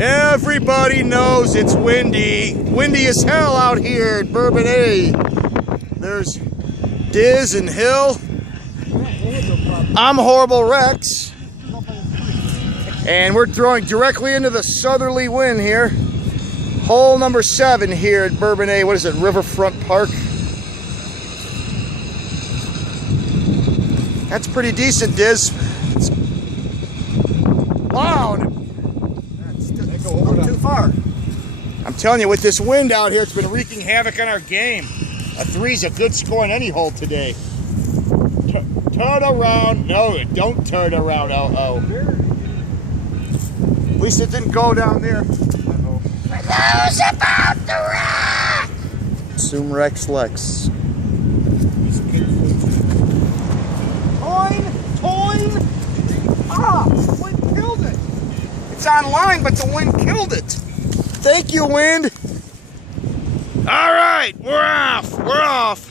Everybody knows it's windy. Windy as hell out here at Bourbonnais. There's Diz and Hill. I'm Horrible Rex. And we're throwing directly into the southerly wind here. Hole number 7 here at Bourbonnais. What is it, Riverfront Park? That's pretty decent, Diz. Wow. That's too far. I'm telling you, with this wind out here, it's been wreaking havoc on our game. A 3's a good score on any hole today. Turn around. No, don't turn around. Uh-oh. At least it didn't go down there. Uh-oh. Who's about the rock? Assume Rex Lex. Toin! Ah! The wind killed it! It's online, but the wind killed it! Thank you, wind! Alright, we're off! We're off!